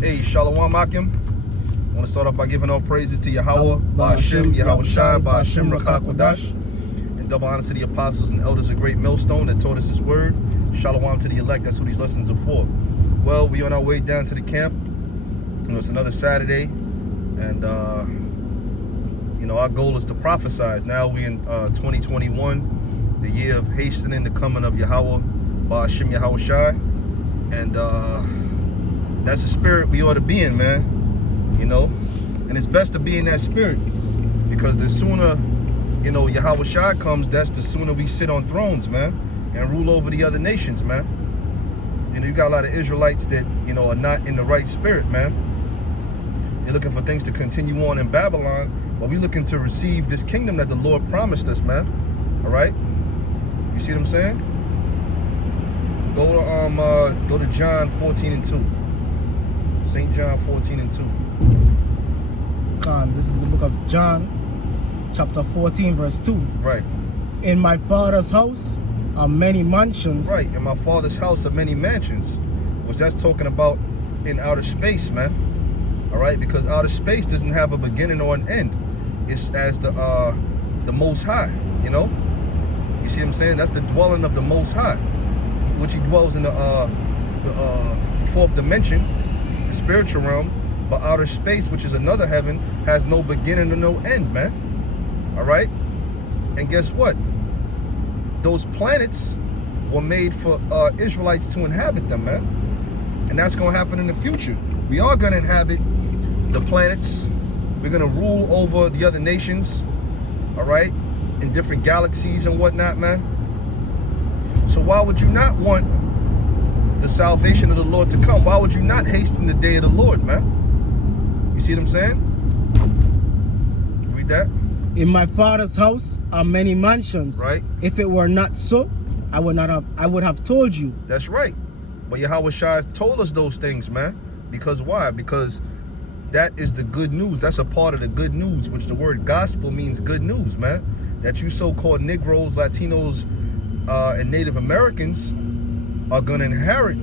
Hey, Shalom Akim. I want to start off by giving all praises to Yahweh, Ba'ashem, Yahweh Shai, Ba'ashem, Rakakwadash, and double honor to the apostles and elders of Great Millstone that taught us His word. Shalom to the elect. That's what these lessons are for. Well, we on our way down to the camp. You know, it's another Saturday, and you know, our goal is to prophesize. Now we in 2021, the year of hastening the coming of Yahweh, Ba'ashem, Yahweh Shai, and that's the spirit we ought to be in, man. You know, and it's best to be in that spirit, because the sooner, you know, Yahweh Shai comes, that's the sooner we sit on thrones, man, and rule over the other nations, man. You know, you got a lot of Israelites that, you know, are not in the right spirit, man. They're looking for things to continue on in Babylon, but we're looking to receive this kingdom that the Lord promised us, man. All right? You see what I'm saying? Go to John 14 and 2. St. John 14 and 2. This is the book of John, chapter 14, verse 2. Right. In my Father's house are many mansions. Right. In my Father's house are many mansions, which that's talking about in outer space, man. All right, because outer space doesn't have a beginning or an end. It's as the Most High. You know. You see what I'm saying? That's the dwelling of the Most High, which He dwells in the fourth dimension, the spiritual realm. But outer space, which is another heaven, has no beginning and no end, man. All right? And guess what? Those planets were made for Israelites to inhabit them, man. And that's going to happen in the future. We are going to inhabit the planets. We're going to rule over the other nations, all right, in different galaxies and whatnot, man. So why would you not want the salvation of the Lord to come? Why would you not hasten the day of the Lord, man? You see what I'm saying? Read that. In my Father's house are many mansions. Right. If it were not so, I would have told you. That's right. But Yahweh Shai told us those things, man. Because why? Because that is the good news. That's a part of the good news, which the word gospel means good news, man. That you so-called Negroes, Latinos, and Native Americans are going to inherit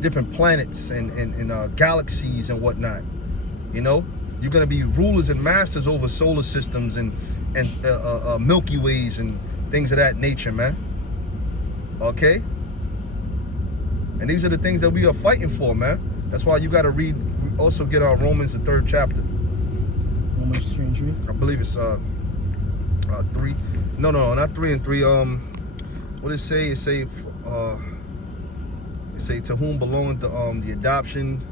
different planets and galaxies and whatnot. You know, you're going to be rulers and masters over solar systems and Milky Ways and things of that nature, man. Okay? And these are the things that we are fighting for, man. That's why you got to read, also get our Romans, the 3rd chapter. Romans 3 and 3? I believe it's 3. No, not 3 and 3. What does it say? It say to whom belongeth the adoption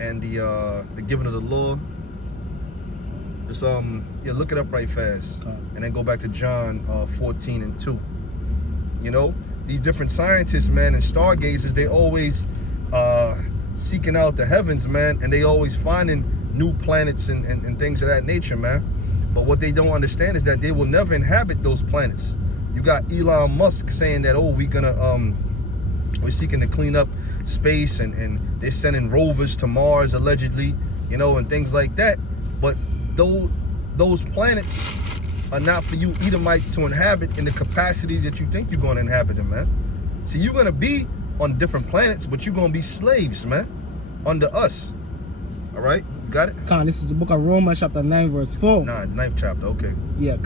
and the giving of the law. Just yeah, look it up right fast, and then go back to John 14 and 2. You know, these different scientists, man, and stargazers, they always seeking out the heavens, man, and they always finding new planets and things of that nature, man. But what they don't understand is that they will never inhabit those planets. You got Elon Musk saying that, oh, we're seeking to clean up space, and they're sending rovers to Mars allegedly, you know, and things like that. But those planets are not for you Edomites to inhabit in the capacity that you think you're going to inhabit them, man. See, you're going to be on different planets, but you're going to be slaves, man, under us. All right? You got it? This is the book of Romans, chapter 9, verse 4. 9th chapter, okay. Yeah,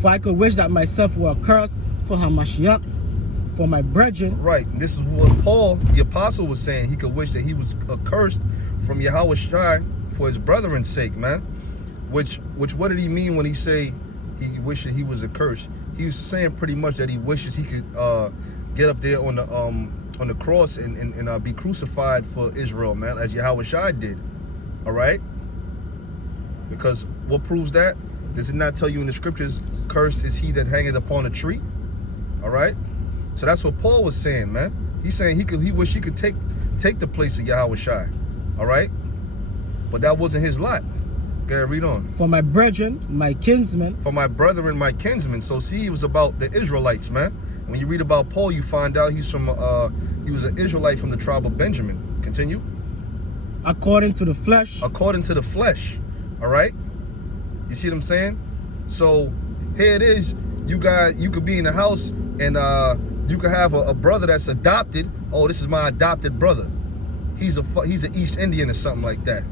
for I could wish that myself were accursed for Hamashiach, for my brethren. Right. This is what Paul, the apostle, was saying. He could wish that he was accursed from Yahweh Shai for his brethren's sake, man. Which what did he mean when he say he wished that he was accursed? He was saying pretty much that he wishes he could get up there on the cross and be crucified for Israel, man, as Yahweh Shai did. All right? Because what proves that? Does it not tell you in the scriptures, cursed is he that hangeth upon a tree? All right? So that's what Paul was saying, man. He's saying he wished he could take the place of Yahweh Shai. All right? But that wasn't his lot. Go ahead, read on. For my brethren, my kinsmen. For my brethren, my kinsmen. So see, it was about the Israelites, man. When you read about Paul, you find out he was an Israelite from the tribe of Benjamin. Continue. According to the flesh. According to the flesh. All right? You see what I'm saying? So here it is. You could be in the house and you could have a brother that's adopted. Oh, this is my adopted brother. he's an East Indian or something like that,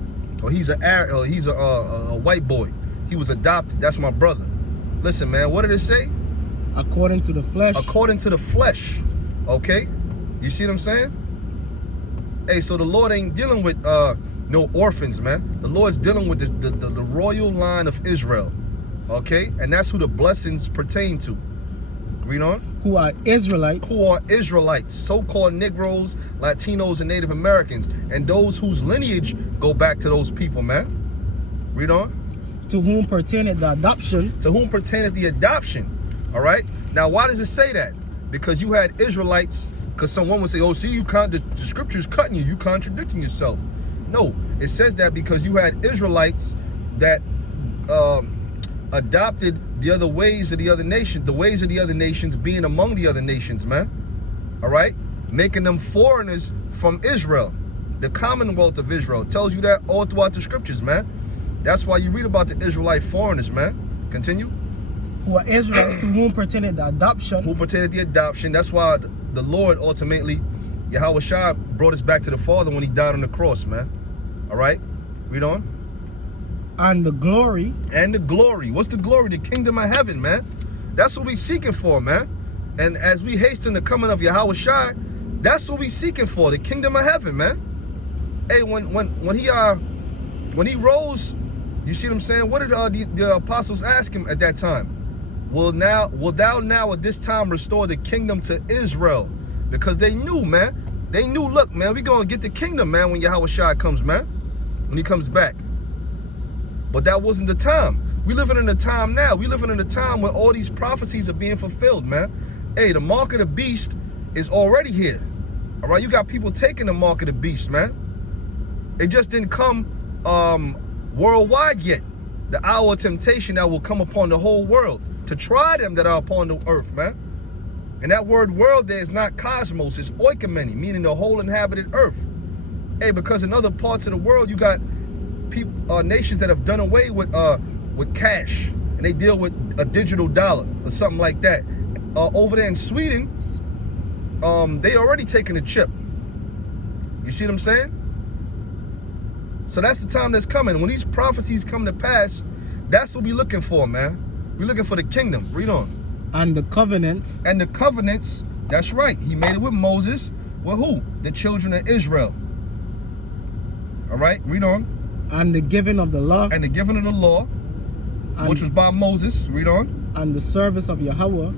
or he's a white boy. He was adopted. That's my brother. Listen, man, what did it say? According to the flesh. According to the flesh. Okay? You see what I'm saying? Hey, so the Lord ain't dealing with no orphans, man. The Lord's dealing with the royal line of Israel. Okay? And that's who the blessings pertain to. Read on. Who are Israelites. Who are Israelites, so-called Negroes, Latinos, and Native Americans, and those whose lineage go back to those people, man. Read on. To whom pertaineth the adoption. To whom pertaineth the adoption. All right? Now, why does it say that? Because you had Israelites, because someone would say, oh, see, the scripture's cutting you. You contradicting yourself. No, it says that because you had Israelites that adopted the other ways of the other nations, the ways of the other nations being among the other nations, man. All right? Making them foreigners from Israel. The Commonwealth of Israel tells you that all throughout the scriptures, man. That's why you read about the Israelite foreigners, man. Continue. Who are Israelites, to whom pertaineth the adoption. Who pertaineth the adoption. That's why the Lord ultimately, Yahweh Shai, brought us back to the Father when he died on the cross, man. All right? Read on. And the glory. And the glory. What's the glory? The kingdom of heaven, man. That's what we seeking for, man. And as we hasten the coming of Yahweh Shai, that's what we seeking for, the kingdom of heaven, man. Hey, when he rose, you see what I'm saying? What did the apostles ask him at that time? Will thou now at this time restore the kingdom to Israel? Because they knew, man. They knew, look, man, we gonna get the kingdom, man, when Yahweh Shai comes, man. When he comes back. But that wasn't the time. We living in a time now. We living in a time where all these prophecies are being fulfilled, man. Hey, the mark of the beast is already here. All right, you got people taking the mark of the beast, man. It just didn't come worldwide yet. The hour of temptation that will come upon the whole world to try them that are upon the earth, man. And that word world there is not cosmos, it's oikomene, meaning the whole inhabited earth. Hey, because in other parts of the world, you got people, nations that have done away with cash, and they deal with a digital dollar or something like that. Over there in Sweden, they already taking a chip. You see what I'm saying? So that's the time that's coming. When these prophecies come to pass, that's what we're looking for, man. We're looking for the kingdom. Read on. And the covenants. And the covenants, that's right. He made it with Moses. With who? The children of Israel. All right, read on. And the giving of the law. And the giving of the law, which was by Moses. Read on. And the service of Yahweh.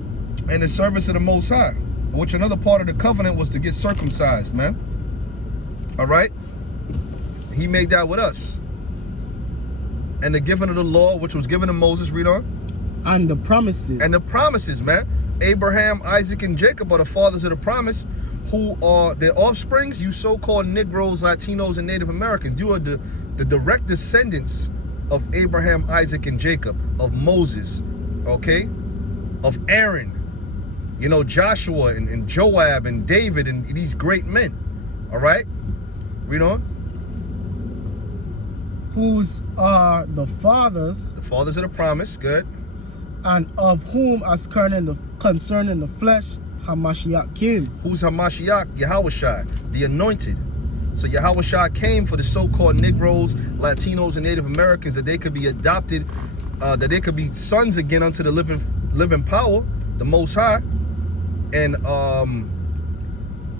And the service of the Most High, which another part of the covenant was to get circumcised, man. All right? He made that with us. And the giving of the law, which was given to Moses. Read on. And the promises. And the promises, man. Abraham, Isaac, and Jacob are the fathers of the promise, who are their offsprings, you so-called Negroes, Latinos, and Native Americans. You are the direct descendants of Abraham, Isaac, and Jacob, of Moses, okay? Of Aaron, you know, Joshua, and Joab, and David, and these great men, all right? Read on. Whose are the fathers. The fathers of the promise, good. And of whom, as concerning the flesh, Hamashiach came. Who's Hamashiach? Yahweh Shai, the anointed. So Yahweh Shai came for the so-called Negroes, Latinos, and Native Americans, that they could be adopted, that they could be sons again unto the living power, the Most High, and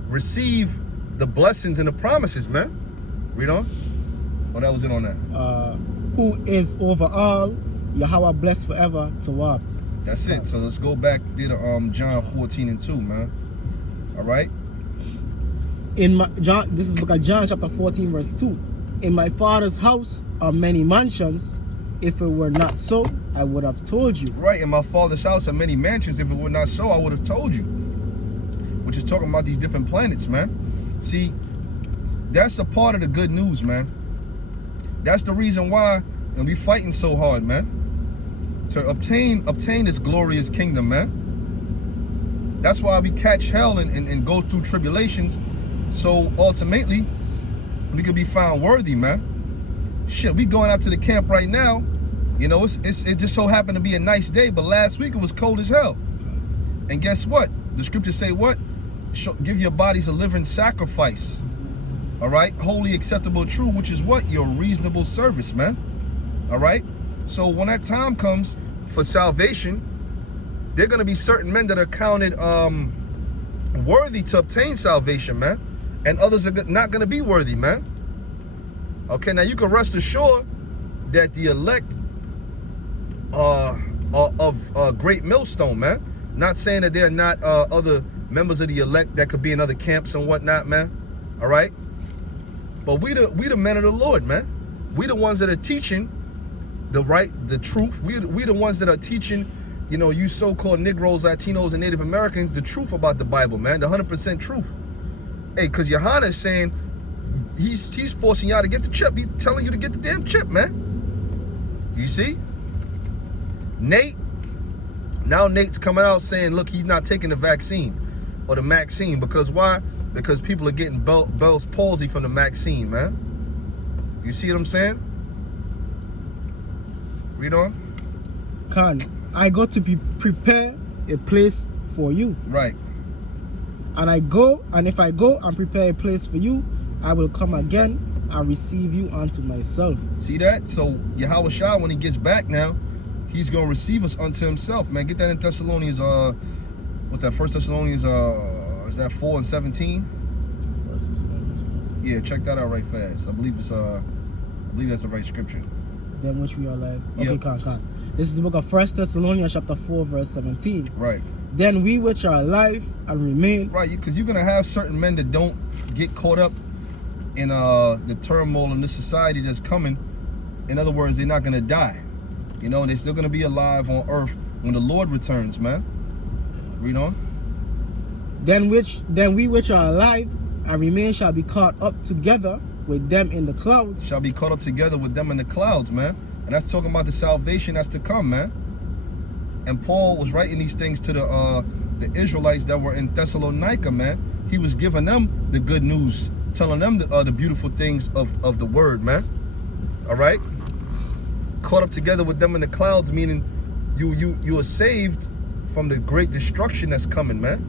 receive the blessings and the promises, man. Read on. Oh, that was it on that. Who is over all, Yahweh blessed forever to Wab. That's it. So let's go back to John 14:2, man. All right. This is book of John, chapter 14, verse 2. In my Father's house are many mansions. If it were not so, I would have told you. Right. In my Father's house are many mansions. If it were not so, I would have told you. Which is talking about these different planets, man. See, that's a part of the good news, man. That's the reason why we fighting so hard, man. To obtain this glorious kingdom, man. That's why we catch hell and go through tribulations, so ultimately we could be found worthy, man. Shit, we going out to the camp right now. You know, it just so happened to be a nice day, but last week it was cold as hell. And guess what? The scriptures say what? Give your bodies a living sacrifice. All right, holy, acceptable, true, which is what? Your reasonable service, man. All right. So when that time comes for salvation, there are going to be certain men that are counted worthy to obtain salvation, man, and others are not going to be worthy, man. Okay, now you can rest assured that the elect are of great millstone, man. Not saying that there are not other members of the elect that could be in other camps and whatnot, man. All right. But we the men of the Lord, man. We the ones that are teaching the truth. We the ones that are teaching, you know, you so-called Negroes, Latinos, and Native Americans the truth about the Bible, man. The 100% truth. Hey, because Yohana is saying he's forcing y'all to get the chip. He's telling you to get the damn chip, man. You see? Nate's coming out saying, look, he's not taking the vaccine or the Maxine. Because why? Because people are getting Bell's palsy from the Maxine, man. You see what I'm saying? Read on. Khan, I go to prepare a place for you. Right. And if I go and prepare a place for you, I will come again and receive you unto myself. See that? So Yahweh Shah, when he gets back now, he's going to receive us unto himself, man. Get that in Thessalonians, what's that? 1 Thessalonians, is that 4 and 17? 1 Thessalonians 4. Yeah, check that out right fast. I believe that's the right scripture. Then which we are like, okay, yep. Khan. This is the book of 1 Thessalonians chapter 4, verse 17. Right. Then we which are alive and remain. Right, because you're going to have certain men that don't get caught up in the turmoil in this society that's coming. In other words, they're not going to die. You know, they're still going to be alive on earth when the Lord returns, man. Read on. Then we which are alive and remain shall be caught up together with them in the clouds. Shall be caught up together with them in the clouds, man. And that's talking about the salvation that's to come, man. And Paul was writing these things to the Israelites that were in Thessalonica, man. He was giving them the good news, telling them the beautiful things of the word, man. All right? Caught up together with them in the clouds, meaning you are saved from the great destruction that's coming, man.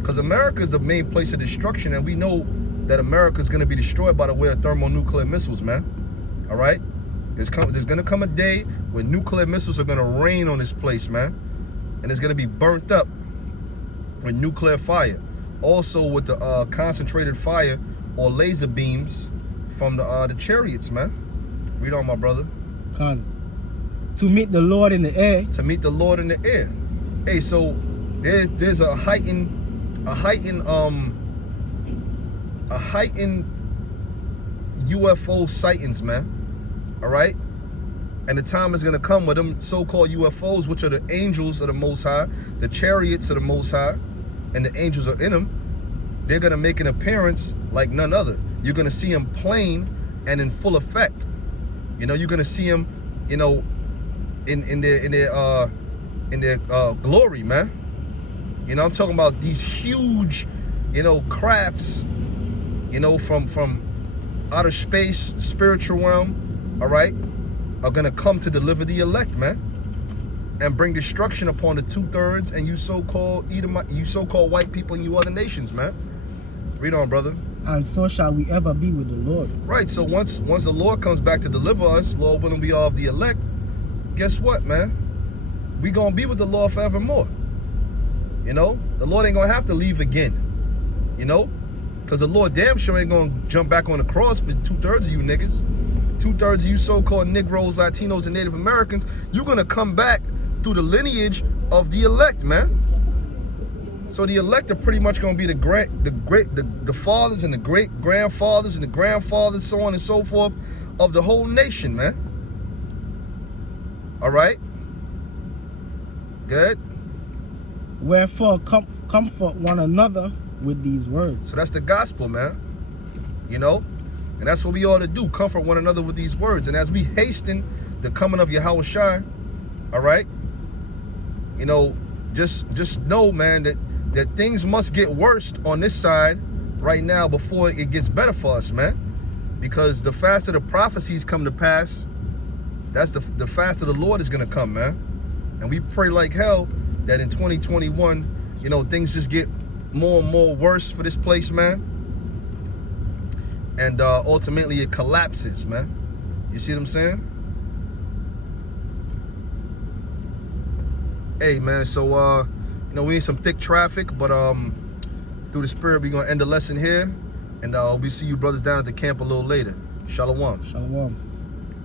Because America is the main place of destruction, and we know that America is going to be destroyed by the way of thermonuclear missiles, man. All right? There's going to come a day when nuclear missiles are going to rain on this place, man. And it's going to be burnt up with nuclear fire. Also with the concentrated fire or laser beams from the chariots, man. Read on, my brother. Khan. To meet the Lord in the air. To meet the Lord in the air. Hey, so there's a heightened UFO sightings, man. All right? And the time is going to come with them so-called UFOs, which are the angels of the Most High, the chariots of the Most High, and the angels are in them. They're going to make an appearance like none other. You're going to see them plain and in full effect. You know, you're going to see them, you know, in their glory, man. You know, I'm talking about these huge, you know, crafts, you know, from outer space, spiritual realm, all right, are going to come to deliver the elect, man, and bring destruction upon the 2/3 and you so-called Edomite, you so-called white people and you other nations, man. Read on, brother. And so shall we ever be with the Lord. Right, so once the Lord comes back to deliver us, Lord willing, we are of the elect, guess what, man? We going to be with the Lord forevermore. You know, the Lord ain't going to have to leave again, you know, because the Lord damn sure ain't going to jump back on the cross for 2/3 of you niggas. 2/3 of you so-called Negroes, Latinos, and Native Americans. You're going to come back through the lineage of the elect, man. So the elect are pretty much going to be the fathers and the great-grandfathers and the grandfathers, so on and so forth, of the whole nation, man. All right? Good? Wherefore, comfort one another with these words. So that's the gospel, man. You know? And that's what we ought to do, comfort one another with these words. And as we hasten the coming of Yahweh Shai, all right? You know, just know, man, that things must get worse on this side right now before it gets better for us, man. Because the faster the prophecies come to pass, that's the faster the Lord is going to come, man. And we pray like hell that in 2021, you know, things just get more and more worse for this place, man. and ultimately it collapses, man. You see what I'm saying? Hey, man, so you know, we in some thick traffic, but through the spirit, we're gonna end the lesson here, and we see you brothers down at the camp a little later. Shalom. Shalom.